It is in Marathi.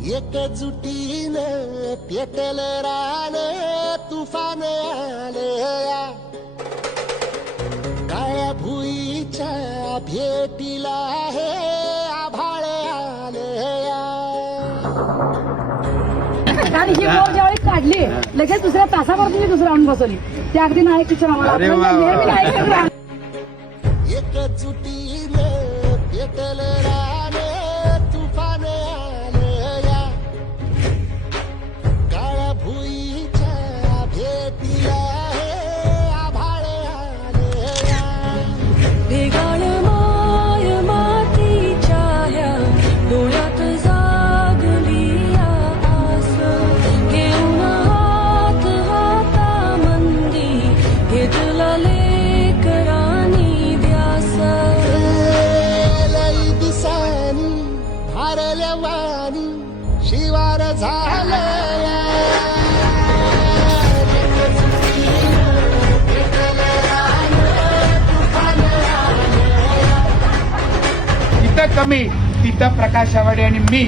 एकजुटीनं पेटल रान तुफान आलया काळ्या भुईच्या भेटीला हे आभाळ ही बोर ज्यावेळी काढली लगेच दुसऱ्या तासाभर तुम्ही दुसरं आणून बसवली. ते अगदी नाही किचन आम्हाला अरे शिवार झालं कमी तिथं प्रकाश आवाडे आणि मी